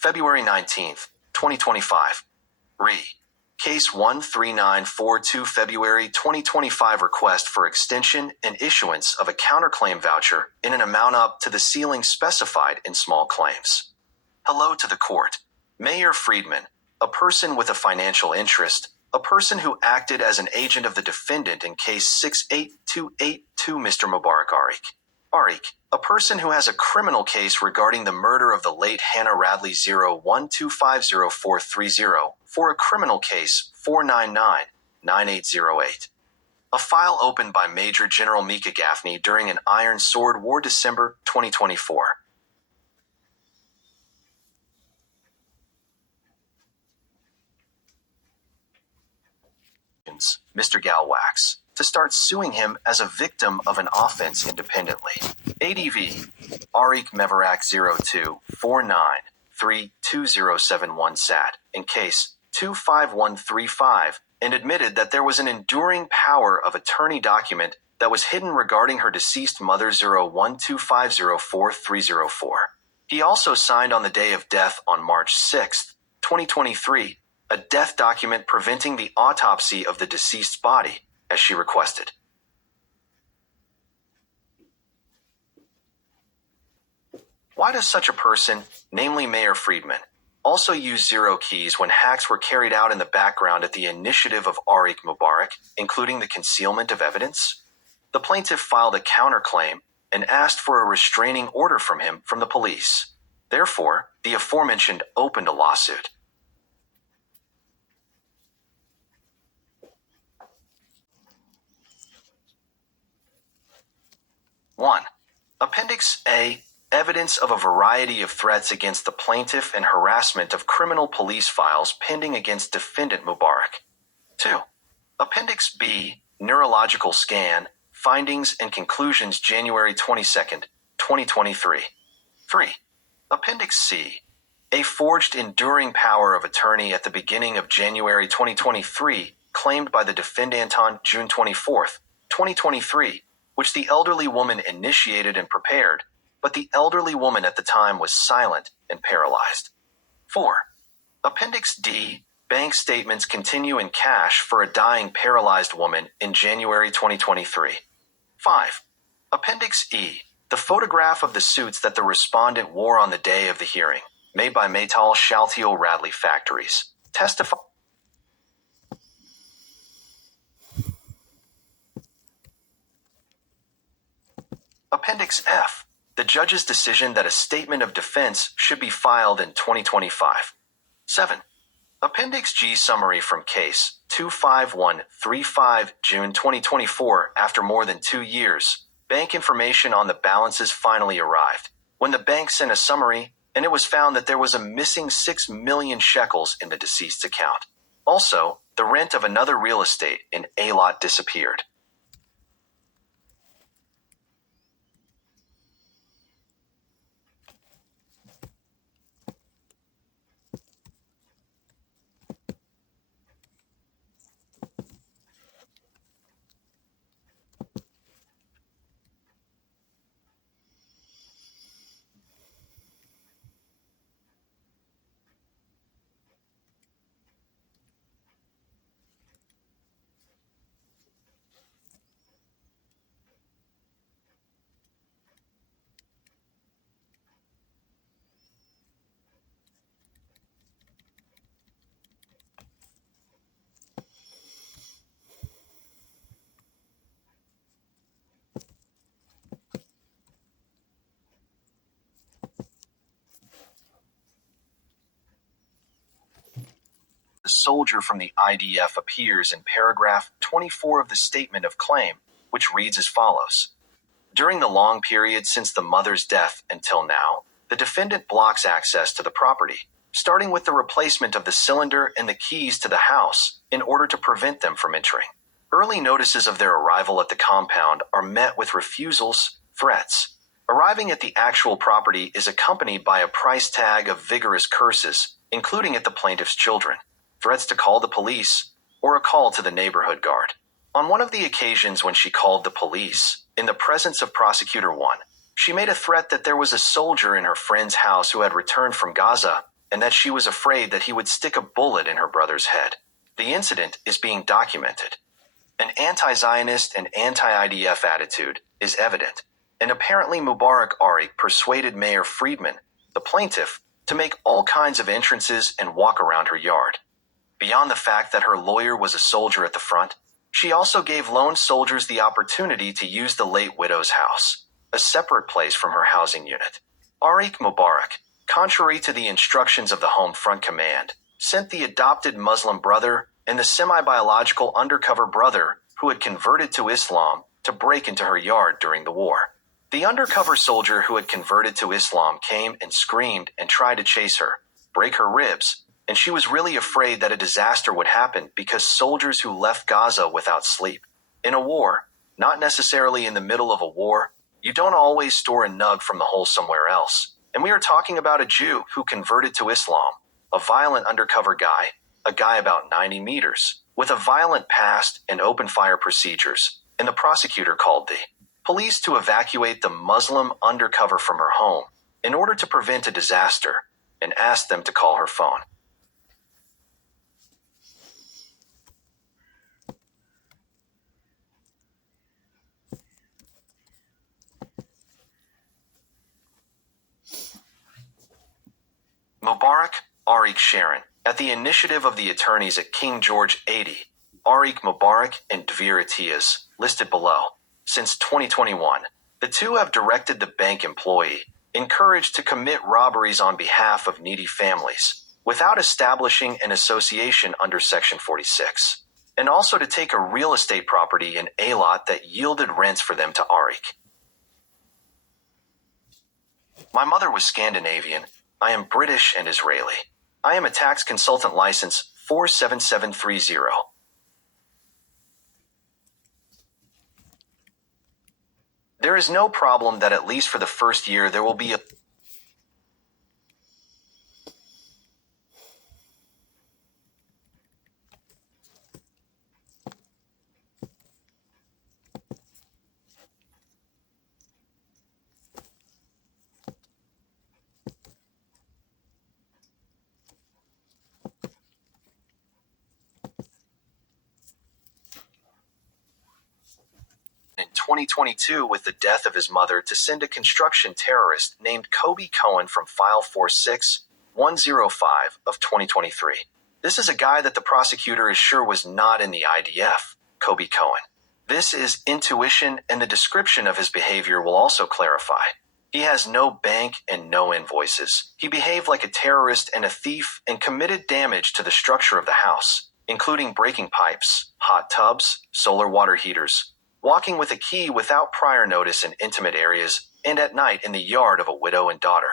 February 19th, 2025. Re. Case 13942 February 2025 request for extension and issuance of a counterclaim voucher in an amount up to the ceiling specified in small claims. Hello to the court. Mayor Friedman, a person with a financial interest, a person who acted as an agent of the defendant in case 68282 Mr. Mubarak Arik. Arik, a person who has a criminal case regarding the murder of the late Hannah Radley 01250430 for a criminal case 499-9808. A file opened by Major General Mika Gaffney during an Iron Sword War December 2024. Mr. Galwax, to start suing him as a victim of an offense independently. ADV, Arik Mevarak 02493207 SAT, in case 25135, and admitted that there was an enduring power of attorney document that was hidden regarding her deceased mother 0125043004. He also signed on the day of death on March 6, 2023, a death document preventing the autopsy of the deceased's body, as she requested. Why does such a person, namely Mayor Friedman, also use zero keys when hacks were carried out in the background at the initiative of Arik Mubarak, including the concealment of evidence? The plaintiff filed a counterclaim and asked for a restraining order from him from the police. Therefore, the aforementioned opened a lawsuit. One. Appendix A. Evidence of a variety of threats against the plaintiff and harassment of criminal police files pending against defendant Mubarak. 2. Appendix B. Neurological scan, findings and conclusions January 22, 2023. 3. Appendix C. A forged enduring power of attorney at the beginning of January 2023 claimed by the defendant on June 24, 2023, which the elderly woman initiated and prepared, but the elderly woman at the time was silent and paralyzed. 4. Appendix D. Bank statements continue in cash for a dying paralyzed woman in January 2023. 5. Appendix E. The photograph of the suits that the respondent wore on the day of the hearing, made by Maytal Shaltiel Radley Factories. Testify. Appendix F. The judge's decision that a statement of defense should be filed in 2025. 7. Appendix G. Summary from Case 25135 June 2024. After more than 2 years, bank information on the balances finally arrived, when the bank sent a summary, and it was found that there was a missing 6 million shekels in the deceased's account. Also, the rent of another real estate in Eilat disappeared. The soldier from the IDF appears in paragraph 24 of the statement of claim, which reads as follows. During the long period since the mother's death until now, the defendant blocks access to the property, starting with the replacement of the cylinder and the keys to the house in order to prevent them from entering. Early notices of their arrival at the compound are met with refusals, threats. Arriving at the actual property is accompanied by a price tag of vigorous curses, including at the plaintiff's children, threats to call the police, or a call to the neighborhood guard. On one of the occasions when she called the police, in the presence of Prosecutor 1, she made a threat that there was a soldier in her friend's house who had returned from Gaza, and that she was afraid that he would stick a bullet in her brother's head. The incident is being documented. An anti-Zionist and anti-IDF attitude is evident, and apparently Mubarak Arik persuaded Mayor Friedman, the plaintiff, to make all kinds of entrances and walk around her yard. Beyond the fact that her lawyer was a soldier at the front, she also gave lone soldiers the opportunity to use the late widow's house, a separate place from her housing unit. Arik Mubarak, contrary to the instructions of the Home Front Command, sent the adopted Muslim brother and the semi-biological undercover brother who had converted to Islam to break into her yard during the war. The undercover soldier who had converted to Islam came and screamed and tried to chase her, break her ribs, and she was really afraid that a disaster would happen because soldiers who left Gaza without sleep. In a war, not necessarily in the middle of a war, you don't always store a nug from the hole somewhere else. And we are talking about a Jew who converted to Islam, a violent undercover guy, a guy about 90 meters, with a violent past and open fire procedures, and the prosecutor called the police to evacuate the Muslim undercover from her home in order to prevent a disaster and asked them to call her phone. Mubarak Arik Sharon, at the initiative of the attorneys at King George 80, Arik Mubarak and Dvir Atias, listed below. Since 2021, the two have directed the bank employee, encouraged to commit robberies on behalf of needy families, without establishing an association under Section 46, and also to take a real estate property in Eilat that yielded rents for them to Arik. My mother was Scandinavian. I am British and Israeli. I am a tax consultant license 47730. There is no problem that at least for the first year there will be a in 2022 with the death of his mother to send a construction terrorist named Kobe Cohen from file 46105 of 2023. This is a guy that the prosecutor is sure was not in the IDF, Kobe Cohen. This is intuition, and the description of his behavior will also clarify. He has no bank and no invoices. He behaved like a terrorist and a thief and committed damage to the structure of the house, including breaking pipes, hot tubs, solar water heaters, walking with a key without prior notice in intimate areas, and at night in the yard of a widow and daughter.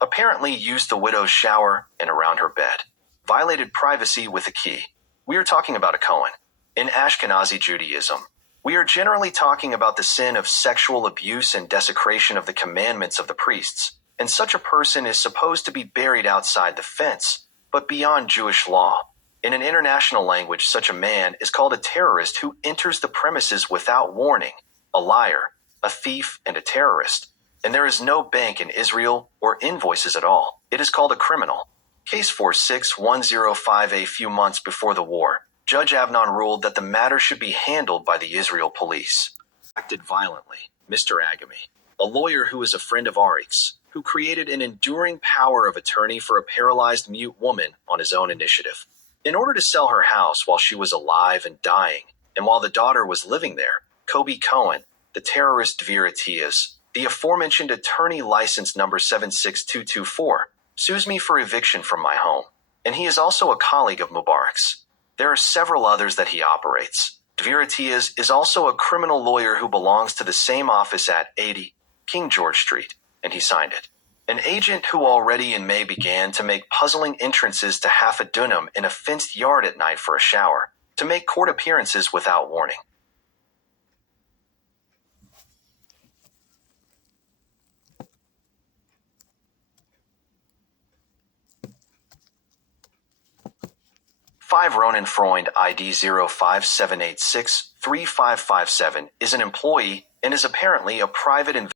Apparently used the widow's shower and around her bed. Violated privacy with a key. We are talking about a Cohen. In Ashkenazi Judaism, we are generally talking about the sin of sexual abuse and desecration of the commandments of the priests, and such a person is supposed to be buried outside the fence, but beyond Jewish law. In an international language, such a man is called a terrorist who enters the premises without warning, a liar, a thief, and a terrorist. And there is no bank in Israel or invoices at all. It is called a criminal. Case 46105. A few months before the war, Judge Avnon ruled that the matter should be handled by the Israel police. Acted violently. Mr. Agami, a lawyer who is a friend of Arik's, who created an enduring power of attorney for a paralyzed mute woman on his own initiative. In order to sell her house while she was alive and dying, and while the daughter was living there, Kobe Cohen, the terrorist Dvir Atias, the aforementioned attorney license number 76224, sues me for eviction from my home, and he is also a colleague of Mubarak's. There are several others that he operates. Dvir Atias is also a criminal lawyer who belongs to the same office at 80 King George Street, and he signed it. An agent who already in May began to make puzzling entrances to half a dunam in a fenced yard at night for a shower, to make court appearances without warning. Five Ronan Freund ID 05786-3557 is an employee and is apparently a private investor.